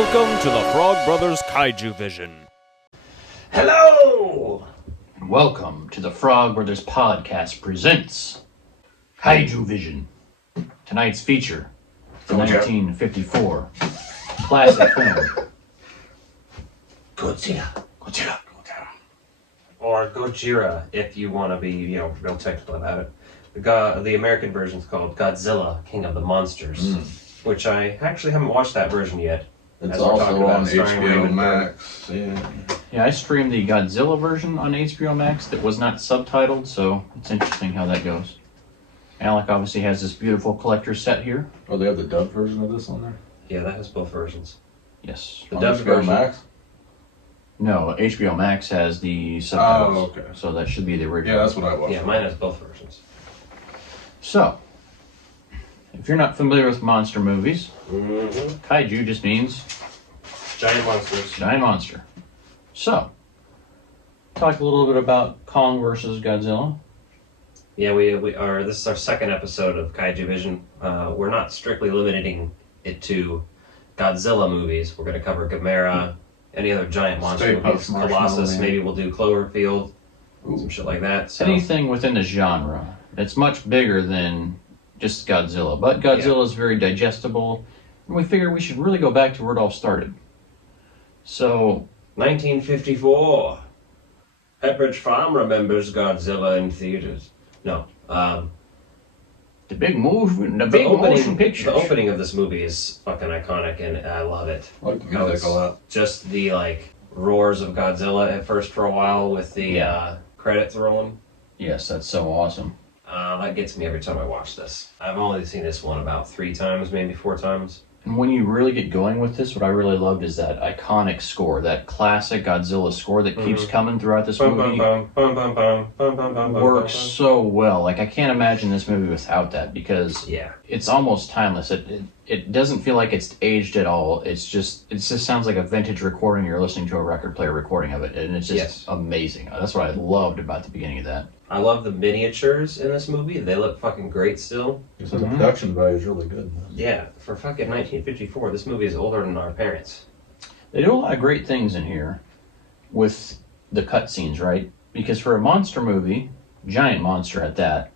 Welcome to the Frog Brothers KaijuVision. Hello! Welcome to the Frog Brothers Podcast presents KaijuVision. Tonight's feature, the 1954 classic film. Godzilla. Or Gojira, if you want to be, real technical about it. The American version's called Godzilla, King of the Monsters, which I actually haven't watched that version yet. It's also on HBO Max. Yeah, I streamed the Godzilla version on HBO Max that was not subtitled, so it's interesting how that goes. Alec obviously has this beautiful collector's set here. Oh, they have the dubbed version of this on there? Yeah, that has both versions. Yes. The On dubbed HBO version. Max? No, HBO Max has the subtitles. Oh, okay. So that should be the original. Yeah, that's what I watched. Yeah, mine has both versions. So, if you're not familiar with monster movies, Mm-hmm. kaiju just means Giant monsters. giant monster. So, talk a little bit about Kong versus Godzilla. Yeah, we are. This is our second episode of KaijuVision. We're not strictly limiting it to Godzilla movies. We're going to cover Gamera, any other giant monster Stay movies, Puft Marshmallow Colossus. Man. Maybe we'll do Cloverfield, Ooh. some shit like that. So. Anything within the genre. It's much bigger than just Godzilla. But Godzilla is very digestible. And we figured we should really go back to where it all started. So, 1954. Pepperidge Farm remembers Godzilla in theaters. No. the big motion pictures. The opening of this movie is fucking iconic, and I love it. I like the music a lot. Just the roars of Godzilla at first for a while with the credits rolling. Yes, that's so awesome. That gets me every time I watch this. I've only seen this one about 3 times, maybe 4 times. And when you really get going with this, what I really loved is that iconic score, that classic Godzilla score that keeps coming throughout this movie. Works so well. Like, I can't imagine this movie without that, because it's almost timeless. It doesn't feel like it's aged at all. It just sounds like a vintage recording. You're listening to a record player recording of it, and it's just amazing. That's what I loved about the beginning of that. I love the miniatures in this movie. They look fucking great still. So the production value is really good. Yeah, for fucking 1954, this movie is older than our parents. They do a lot of great things in here with the cutscenes, right? Because for a monster movie, giant monster at that,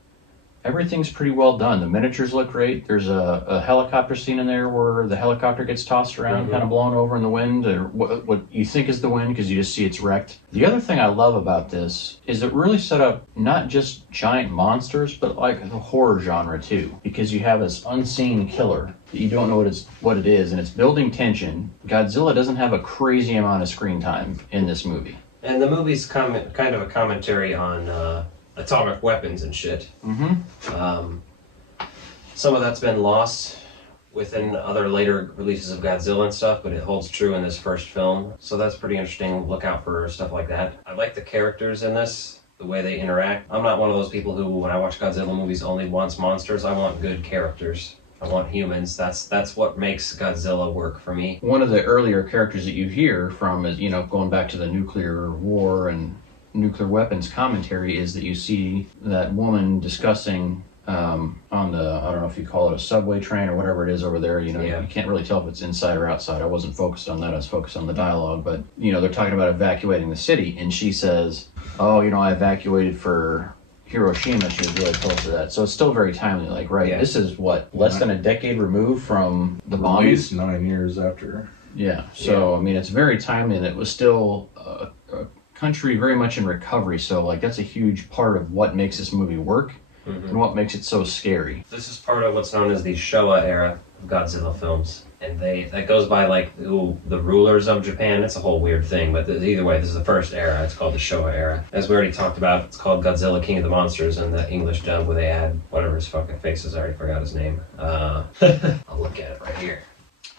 everything's pretty well done. The miniatures look great. There's a helicopter scene in there where the helicopter gets tossed around, kind of blown over in the wind, or what you think is the wind because you just see it's wrecked. The other thing I love about this is it really set up not just giant monsters, but like the horror genre too, because you have this unseen killer that you don't know what it is, and it's building tension. Godzilla doesn't have a crazy amount of screen time in this movie. And the movie's kind of a commentary on atomic weapons and shit. Some of that's been lost within other later releases of Godzilla and stuff, but it holds true in this first film. So that's pretty interesting. Look out for stuff like that. I like the characters in this, the way they interact. I'm not one of those people who, when I watch Godzilla movies, only wants monsters. I want good characters. I want humans. That's what makes Godzilla work for me. One of the earlier characters that you hear from is, going back to the nuclear war and nuclear weapons commentary, is that you see that woman discussing on the, I don't know if you call it a subway train or whatever it is over there, you can't really tell if it's inside or outside. I wasn't focused on that, I was focused on the dialogue, but they're talking about evacuating the city, and she says, I evacuated for Hiroshima. She was really close to that. So it's still very timely, this is less than a decade removed from the bombings? At least 9 years after. Yeah, so it's very timely, and it was still a country very much in recovery, so that's a huge part of what makes this movie work and what makes it so scary. This is part of what's known as the Showa era of Godzilla films, and that goes by the rulers of Japan. It's a whole weird thing, but either way, this is the first era. It's called the Showa era. As we already talked about, it's called Godzilla King of the Monsters, and the English dub where they add whatever his fucking face is. I already forgot his name. I'll look at it right here.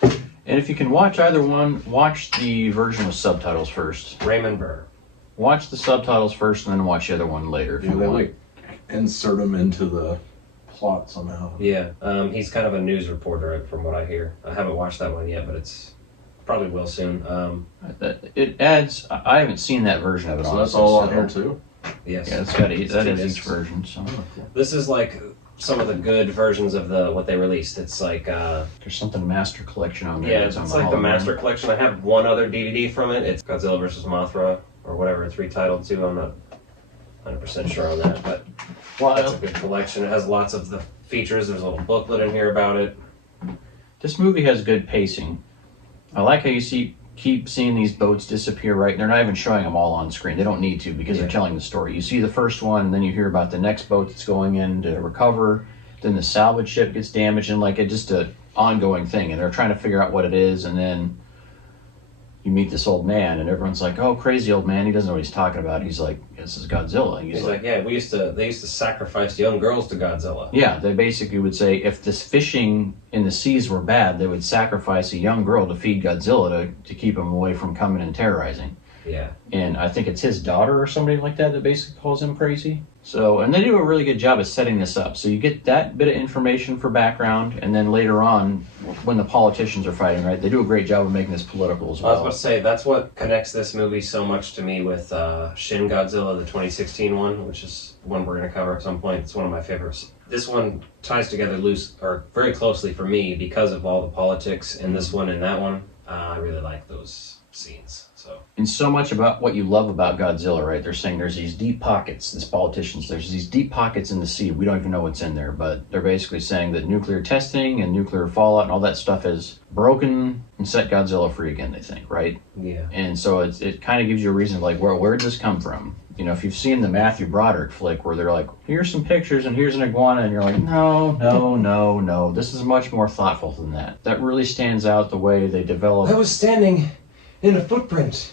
And if you can watch either one, watch the version with subtitles first. Raymond Burr. Watch the subtitles first, and then watch the other one later. Yeah, they insert them into the plot somehow. Yeah, he's kind of a news reporter from what I hear. I haven't watched that one yet, but it's probably will soon. It adds. I haven't seen that version of it. So that's all on here too. Yes. Yeah, that is each version. So this is some of the good versions of what they released. It's like There's something Master Collection on there. yeah, that's it's on like the Hologram. Master Collection. I have one other DVD from it. It's Godzilla vs. Mothra or whatever it's retitled to. I'm not 100% sure on that, but Well, that's a good collection. It has lots of the features. There's a little booklet in here about it. this movie has good pacing. I like how you keep seeing these boats disappear, right? They're not even showing them all on screen. They don't need to because they're telling the story. You see the first one, and then you hear about the next boat that's going in to recover. Then the salvage ship gets damaged, and like it's just an ongoing thing. And they're trying to figure out what it is, and then you meet this old man, and everyone's like, "Oh, crazy old man! He doesn't know what he's talking about." He's like, "This is Godzilla." He's like, yeah, they used to sacrifice young girls to Godzilla. Yeah, they basically would say if this fishing in the seas were bad, they would sacrifice a young girl to feed Godzilla to keep him away from coming and terrorizing. Yeah. And I think it's his daughter or somebody like that basically calls him crazy. So, and they do a really good job of setting this up. So you get that bit of information for background, and then later on, when the politicians are fighting, right, they do a great job of making this political as well. I was about to say, that's what connects this movie so much to me with Shin Godzilla, the 2016 one, which is one we're going to cover at some point. It's one of my favorites. This one ties together very closely for me because of all the politics in this one and that one. I really like those scenes. And so much about what you love about Godzilla, right? They're saying there's these deep pockets, these politicians, there's these deep pockets in the sea. We don't even know what's in there, but they're basically saying that nuclear testing and nuclear fallout and all that stuff has broken and set Godzilla free again, they think, right? Yeah. And so it kind of gives you a reason, like, where did this come from? You know, if you've seen the Matthew Broderick flick where they're like, here's some pictures and here's an iguana, and you're like, no, this is much more thoughtful than that. That really stands out the way they develop. I was standing in a footprint.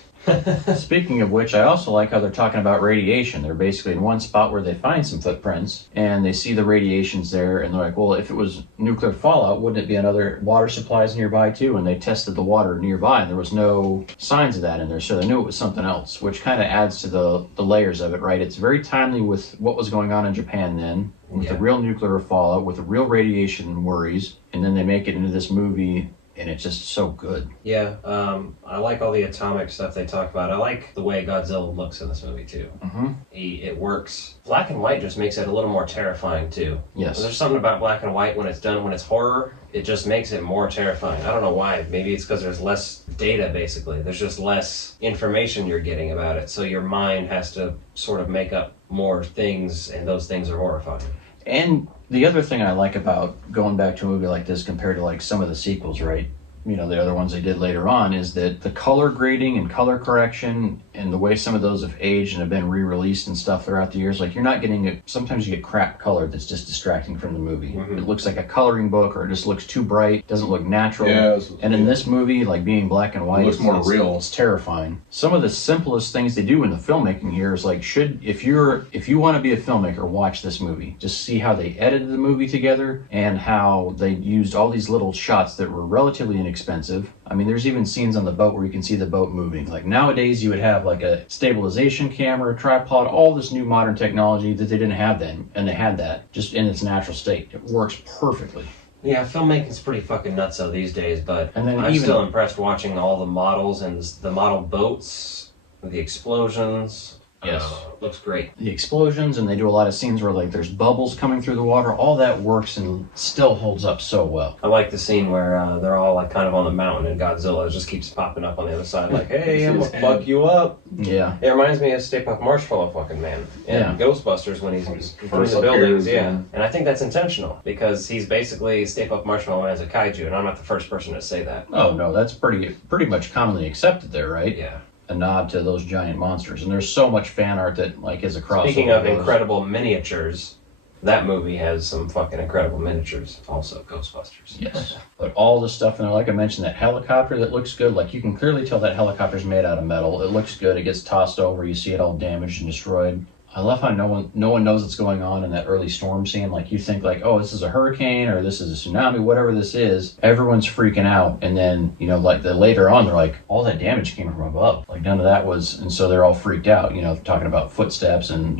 Speaking of which, I also like how they're talking about radiation. They're basically in one spot where they find some footprints and they see the radiations there, and they're like, well, if it was nuclear fallout, wouldn't it be another water supplies nearby too? And they tested the water nearby and there was no signs of that in there, so they knew it was something else, which kind of adds to the layers of it, right? It's very timely with what was going on in Japan then, with the real nuclear fallout, with the real radiation worries, and then they make it into this movie. And it's just so good. Yeah, I like all the atomic stuff they talk about. I like the way Godzilla looks in this movie too. Mm-hmm. It works. Black and white just makes it a little more terrifying too. Yes. There's something about black and white when it's horror, it just makes it more terrifying. I don't know why. Maybe it's because there's less data basically. There's just less information you're getting about it. So your mind has to sort of make up more things, and those things are horrifying. And the other thing I like about going back to a movie like this compared to like some of the sequels, right? You know, the other ones they did later on, is that the color grading and color correction and the way some of those have aged and have been re-released and stuff throughout the years, like you're not getting it. Sometimes you get crap color that's just distracting from the movie. Mm-hmm. It looks like a coloring book, or it just looks too bright, doesn't look natural. Yeah, and in this movie, like being black and white, it looks more real. It's terrifying. Some of the simplest things they do in the filmmaking here is like, if you want to be a filmmaker, watch this movie. Just see how they edited the movie together and how they used all these little shots that were relatively inexpensive. I mean, there's even scenes on the boat where you can see the boat moving. Like nowadays, you would have like a stabilization camera, a tripod, all this new modern technology that they didn't have then, and they had that just in its natural state. It works perfectly. Yeah, filmmaking's pretty fucking nutso these days, but And then I'm even- still impressed watching all the models and the model boats, the explosions. Yes. Looks great. The explosions, and they do a lot of scenes where like there's bubbles coming through the water. All that works and still holds up so well. I like the scene where they're all like kind of on the mountain and Godzilla just keeps popping up on the other side like, hey, I'm gonna fuck you up. Yeah. It reminds me of Stay Puft Marshmallow fucking Man and Ghostbusters when he's through First the buildings, appearance, yeah. yeah. And I think that's intentional because he's basically Stay Puft Marshmallow Man as a kaiju, and I'm not the first person to say that. Oh no, that's pretty much commonly accepted there, right? Yeah. A nod to those giant monsters, and there's so much fan art that like is a crossover. Speaking of those. incredible miniatures, that movie has some fucking incredible miniatures. Also, Ghostbusters. Yes, but all the stuff in there, like I mentioned, that helicopter that looks good. Like you can clearly tell that helicopter's made out of metal. It looks good. It gets tossed over. You see it all damaged and destroyed. I love how no one knows what's going on in that early storm scene. Like you think like, oh, this is a hurricane or this is a tsunami, whatever this is. Everyone's freaking out, and then like later on they're like, all that damage came from above. Like none of that was, and so they're all freaked out. Talking about footsteps and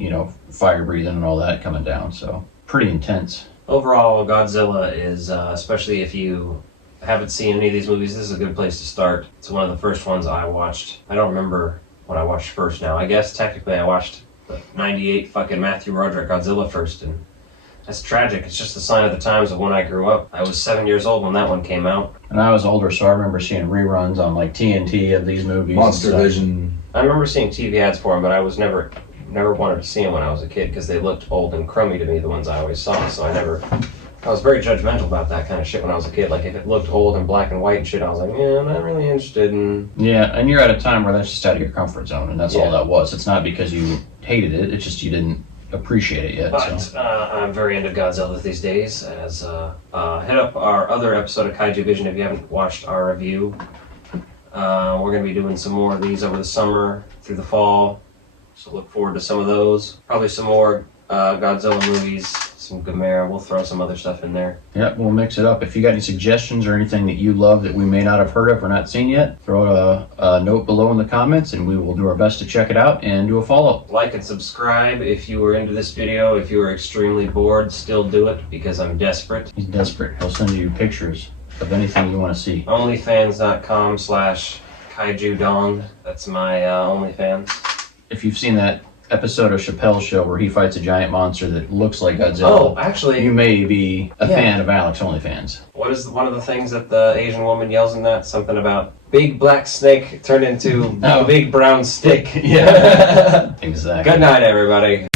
fire breathing and all that coming down. So pretty intense. Overall, Godzilla is, especially if you haven't seen any of these movies, this is a good place to start. It's one of the first ones I watched. I don't remember what I watched first now. I guess technically I watched the 98 fucking Matthew Broderick Godzilla first, and That's tragic. It's just a sign of the times of when I grew up. I was 7 years old when that one came out. And I was older, so I remember seeing reruns on like TNT of these movies. Monster Vision. I remember seeing TV ads for them, but I was never wanted to see them when I was a kid because they looked old and crummy to me, the ones I always saw. So I was very judgmental about that kind of shit when I was a kid. Like if it looked old and black and white and shit, I was like, yeah, I'm not really interested in. Yeah, and you're at a time where that's just out of your comfort zone, and that's Yeah. all that was. It's not because you hated it, it's just you didn't appreciate it yet. But So. I'm very into Godzilla these days. As hit up our other episode of KaijuVision if you haven't watched our review. We're going to be doing some more of these over the summer through the fall, so look forward to some of those. Probably some more Godzilla movies, some Gamera. We'll throw some other stuff in there. Yeah, we'll mix it up. If you got any suggestions or anything that you love that we may not have heard of or not seen yet, throw a note below in the comments and we will do our best to check it out and do a follow-up. Like and subscribe if you were into this video. If you were extremely bored, still do it because I'm desperate. He's desperate. He'll send you pictures of anything you want to see. Onlyfans.com/KaijuDong. That's my OnlyFans. If you've seen that episode of Chappelle's Show where he fights a giant monster that looks like Oh, Godzilla, actually, you may be a Yeah. fan of Alex OnlyFans. what is one of the things that the Asian woman yells in that? Something about big black snake turned into Oh. a big brown stick. Yeah. Exactly. Good night, everybody.